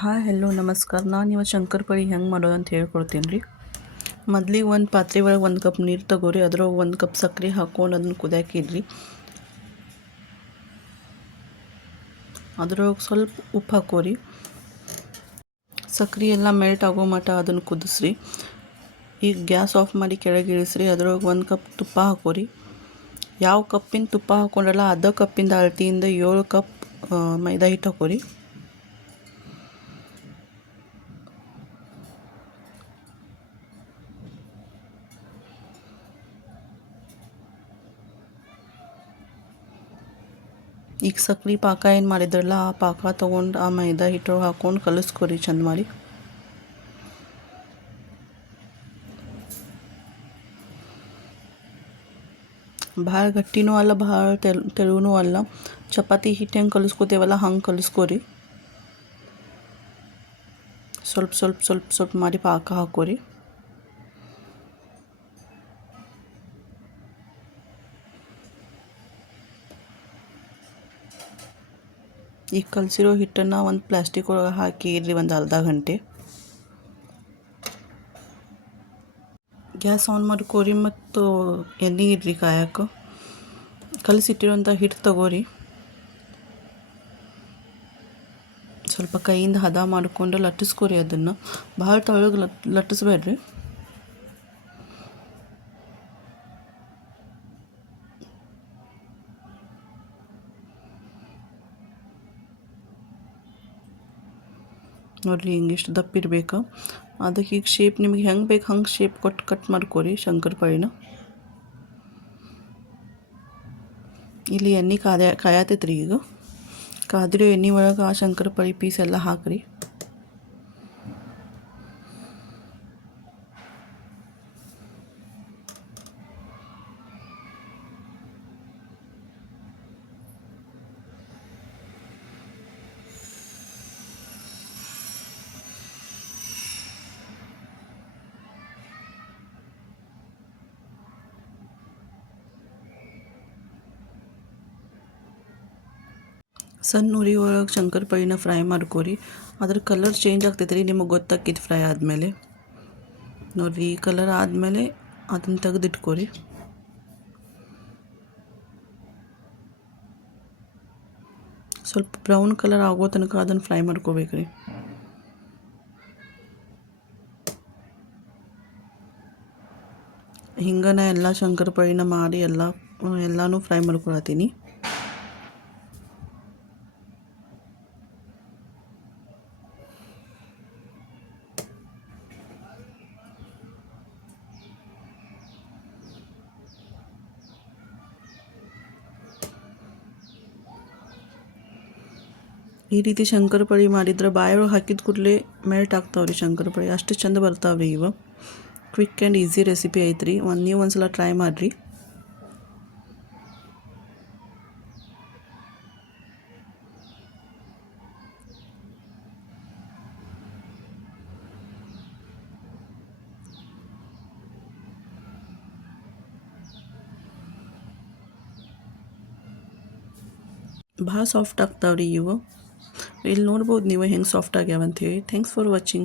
Hi hello ನಮಸ್ಕಾರ. ನಾನು ಇವತ್ತು ಶಂಕರಪಾಳಿ ಹೆಂಗೆ ಮಾಡೋದು ಅಂತ ಹೇಳ್ಕೊಡ್ತೀನಿ ರೀ. ಮೊದ್ಲಿಗೆ ಒಂದು ಪಾತ್ರೆ ಒಳಗೆ 1 ಕಪ್ ನೀರು ತಗೋರಿ. ಅದ್ರೊಳಗೆ 1 ಕಪ್ ಸಕ್ಕರೆ ಹಾಕ್ಕೊಂಡು ಅದನ್ನು ಕುದಿಯಕ್ಕೆ ಇಡ್ರಿ. ಅದ್ರೊಳಗೆ ಸ್ವಲ್ಪ ಉಪ್ಪು ಹಾಕೋರಿ. ಸಕ್ಕರೆ ಎಲ್ಲ ಮೆಲ್ಟ್ ಆಗೋ ಮಟ್ಟ ಅದನ್ನು ಕುದಿಸ್ರಿ. ಈಗ ಗ್ಯಾಸ್ ಆಫ್ ಮಾಡಿ ಕೆಳಗೆ ಇಳಿಸ್ರಿ. ಅದ್ರೊಳಗೆ 1 ಕಪ್ ತುಪ್ಪ ಹಾಕೋರಿ. ಯಾವ ಕಪ್ಪಿನ ತುಪ್ಪ ಹಾಕೊಂಡ್ರಲ್ಲ ಅದೇ ಕಪ್ಪಿಂದ ಅಳತೆಯಿಂದ 7 ಕಪ್ ಮೈದಾ ಹಿಟ್ಟು ಹಾಕೋರಿ. ಈಗ ಸಕ್ರೆ ಪಾಕ ಏನು ಮಾಡಿದ್ರಲ್ಲ ಆ ಪಾಕ ತೊಗೊಂಡು ಆ ಮೈದಾ ಹಿಟ್ಟು ಹಾಕ್ಕೊಂಡು ಕಲಿಸ್ಕೊರಿ ಚಂದ ಮಾಡಿ. ಭಾಳ ಗಟ್ಟಿನೂ ಅಲ್ಲ, ಭಾಳ ತೆಳುವೂ ಅಲ್ಲ. ಚಪಾತಿ ಹಿಟ್ಟು ಹೆಂಗೆ ಕಲಿಸ್ಕೋತೇವಲ್ಲ ಹಂಗೆ ಕಲಿಸ್ಕೊರಿ. ಸ್ವಲ್ಪ ಸ್ವಲ್ಪ ಸ್ವಲ್ಪ ಸ್ವಲ್ಪ ಮಾಡಿ ಪಾಕ ಹಾಕೋರಿ. ಈಗ ಕಲಸಿರೋ ಹಿಟ್ಟನ್ನು ಒಂದು ಪ್ಲಾಸ್ಟಿಕ್ ಒಳಗೆ ಹಾಕಿ ಇಡ್ರಿ ಒಂದು ಅರ್ಧ ಗಂಟೆ. ಗ್ಯಾಸ್ ಆನ್ ಮಾಡ್ಕೋರಿ ಮತ್ತು ಎಣ್ಣೆ ಇಡ್ರಿ ಕಾಯಕ್ಕೆ. ಕಲಸಿಟ್ಟಿರೋಂಥ ಹಿಟ್ಟು ತಗೋರಿ. ಸ್ವಲ್ಪ ಕೈಯಿಂದ ಹದ ಮಾಡಿಕೊಂಡು ಲಟ್ಟಿಸ್ಕೊರಿ. ಅದನ್ನು ಭಾಳ ತೊಳಗೆ ಲಟ್ಟಿಸ್ಬೇಡ್ರಿ. ನೋಡಿರಿ ಹಿಂಗಿಷ್ಟು ದಪ್ಪ ಇರಬೇಕು. ಅದಕ್ಕೆ ಈಗ ಶೇಪ್ ನಿಮಗೆ ಹೆಂಗೆ ಬೇಕು ಹಂಗೆ ಶೇಪ್ ಕೊಟ್ಟು ಕಟ್ ಮಾಡ್ಕೊರಿ ಶಂಕರಪಾಳಿನ. ಇಲ್ಲಿ ಎಣ್ಣೆ ಕಾಯತೈತ್ರಿ. ಈಗ ಕಾದಿರೋ ಎಣ್ಣೆ ಒಳಗೆ ಆ ಶಂಕರಪಾಳಿ ಪೀಸ್ ಎಲ್ಲ ಹಾಕ್ರಿ. ಸಣ್ಣ ಉರಿ ಒಳಗೆ ಶಂಕರಪಾಳಿನ ಫ್ರೈ ಮಾಡ್ಕೊರಿ. ಅದ್ರ ಕಲರ್ ಚೇಂಜ್ ಆಗ್ತೈತೆ ರೀ, ನಿಮಗೆ ಗೊತ್ತಾಕೈತಿ ಫ್ರೈ ಆದಮೇಲೆ. ನೋಡಿರಿ ಈ ಕಲರ್ ಆದಮೇಲೆ ಅದನ್ನು ತೆಗೆದಿಟ್ಕೊರಿ. ಸ್ವಲ್ಪ ಬ್ರೌನ್ ಕಲರ್ ಆಗೋ ತನಕ ಅದನ್ನು ಫ್ರೈ ಮಾಡ್ಕೋಬೇಕ್ರಿ. ಹಿಂಗೆ ನಾ ಎಲ್ಲ ಶಂಕರಪಾಳಿನ ಮಾಡಿ ಎಲ್ಲನೂ ಫ್ರೈ ಮಾಡ್ಕೊಳತ್ತೀನಿ. ಈ ರೀತಿ ಶಂಕರಪಾಳಿ ಮಾಡಿದ್ರೆ ಬಾಯೊಳಗೆ ಹಾಕಿದ ಕೂಡಲೇ ಮೆಲ್ಟ್ ಆಗ್ತಾವ್ರಿ ಶಂಕರಪಾಳಿ. ಅಷ್ಟು ಚಂದ ಬರ್ತಾವ್ರಿ ಇವು. ಕ್ವಿಕ್ ಆ್ಯಂಡ್ ಈಸಿ ರೆಸಿಪಿ ಐತ್ರಿ. ನೀವು ಒಂದ್ಸಲ ಟ್ರೈ ಮಾಡಿರಿ. ಭಾಳ ಸಾಫ್ಟ್ ಆಗ್ತಾವ್ರಿ ಇವು. ಇಲ್ಲಿ ನೋಡ್ಬೋದು ನೀವು ಹೆಂಗೆ ಸಾಫ್ಟ್ ಆಗ್ಯಾವಂಥೇಳಿ. Thanks for watching.